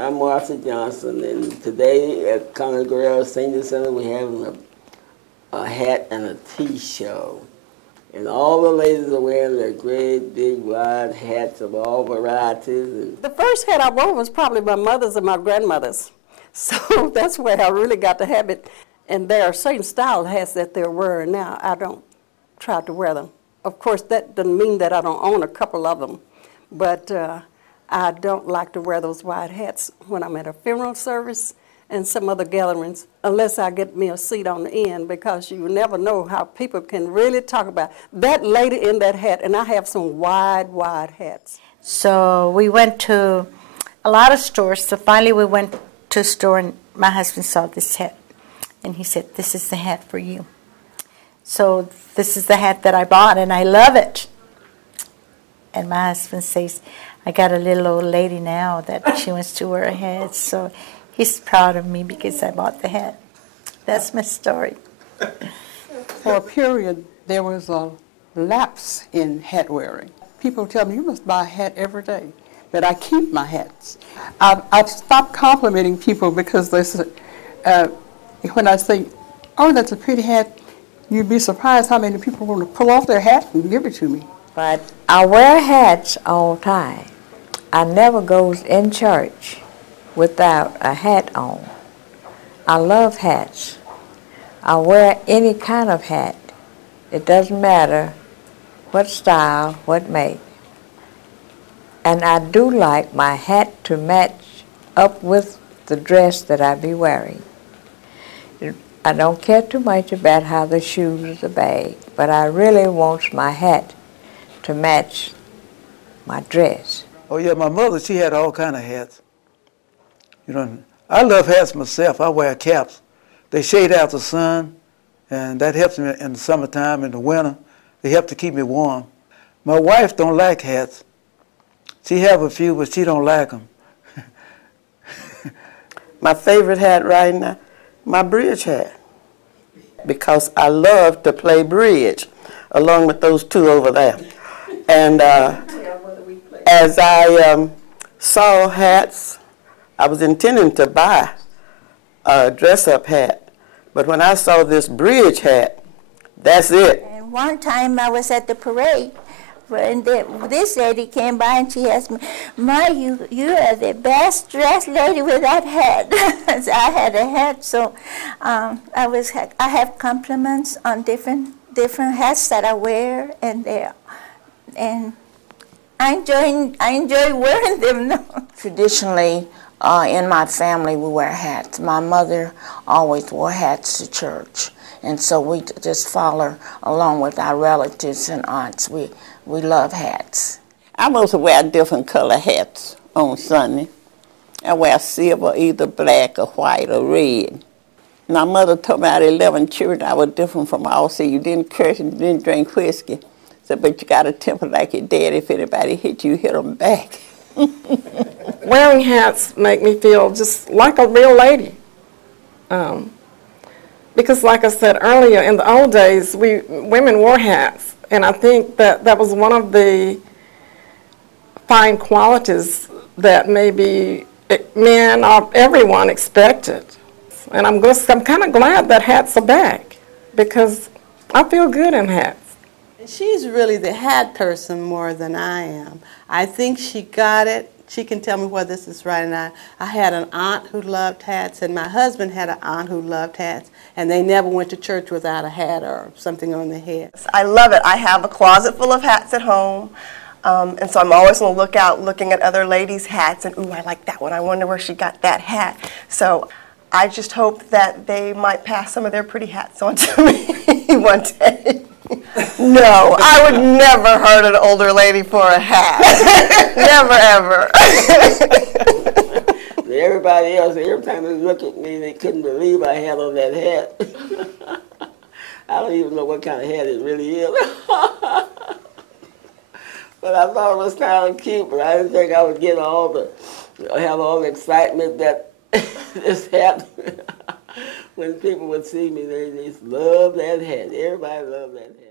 I'm Martha Johnson, and today at Conley-Guerrero Senior Center we're having a hat and a tea show. And all the ladies are wearing their great, big, wide hats of all varieties. The first hat I wore was probably my mother's and my grandmother's. So that's where I really got the habit. And there are certain style hats that they're wearing now. I don't try to wear them. Of course, that doesn't mean that I don't own a couple of them. But I don't like to wear those wide hats when I'm at a funeral service and some other gatherings, unless I get me a seat on the end, because you never know how people can really talk about that lady in that hat, and I have some wide, wide hats. So we went to a lot of stores, so finally we went to a store and my husband saw this hat, and he said, "This is the hat for you." So this is the hat that I bought, and I love it. And my husband says, I got a little old lady now that she wants to wear a hat, so he's proud of me because I bought the hat. That's my story. For a period, there was a lapse in hat wearing. People tell me, you must buy a hat every day, but I keep my hats. I've stopped complimenting people because they say, when I say, oh, that's a pretty hat, you'd be surprised how many people want to pull off their hat and give it to me. But I wear hats all the time. I never goes in church without a hat on. I love hats. I wear any kind of hat. It doesn't matter what style, what make. And I do like my hat to match up with the dress that I be wearing. I don't care too much about how the shoes or the bag, but I really want my hat to match my dress. Oh yeah, my mother, she had all kind of hats. You know, I love hats myself. I wear caps. They shade out the sun, and that helps me in the summertime, in the winter. They help to keep me warm. My wife don't like hats. She have a few, but she don't like them. My favorite hat right now, my bridge hat, because I love to play bridge, along with those two over there. And as I saw hats, I was intending to buy a dress-up hat, but when I saw this bridge hat, that's it. And one time I was at the parade, and this lady came by and she asked me, "Ma, you are the best dressed lady with that hat." So I had a hat, so I have compliments on different hats that I wear, and I enjoy wearing them now. Traditionally, in my family, we wear hats. My mother always wore hats to church, and so we just follow along with our relatives and aunts. We love hats. I mostly wear different color hats on Sunday. I wear silver, either black or white or red. My mother told me at 11 children I was different from all. So you didn't curse and you didn't drink whiskey. So, but you got a temper like your dad. If anybody hit you, hit them back. Wearing hats make me feel just like a real lady. Because like I said earlier, in the old days, women wore hats. And I think that was one of the fine qualities that maybe men or everyone expected. And I'm kind of glad that hats are back, because I feel good in hats. She's really the hat person more than I am. I think she got it. She can tell me whether this is right or not. I had an aunt who loved hats, and my husband had an aunt who loved hats, and they never went to church without a hat or something on their head. I love it. I have a closet full of hats at home, and so I'm always on the lookout looking at other ladies' hats, and ooh, I like that one. I wonder where she got that hat. So I just hope that they might pass some of their pretty hats on to me one day. No, I would never hurt an older lady for a hat. Never, ever. Everybody else, every time they look at me, they couldn't believe I had on that hat. I don't even know what kind of hat it really is. But I thought it was kind of cute, but I didn't think I would get have all the excitement that this hat. When people would see me, they just love that hat. Everybody loved that hat.